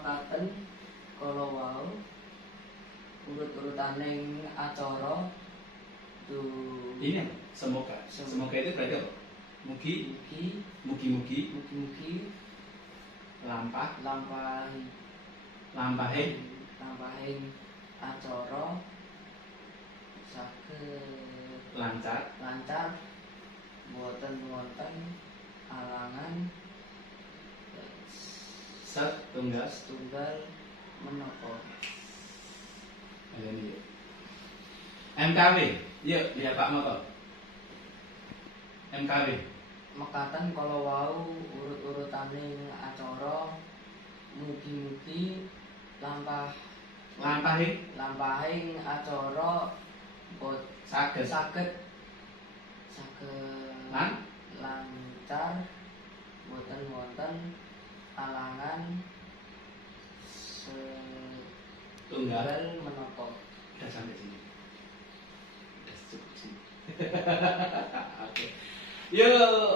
mekaten kala wau urut-urutaning acara ini apa? Semoga itu berarti apa? Mugi lampahing acara saged lancar boten wonten alangan setunggal menapa. MKW, yuk lihat Pak Moto. MKW. Mekaten kala wau urut-urutaning acara mugi-mugi lampahing acara saged lancar boten wonten alangan setunggal menapa. Udah sampai sini. Udah cukup sini. Oke. Yuk.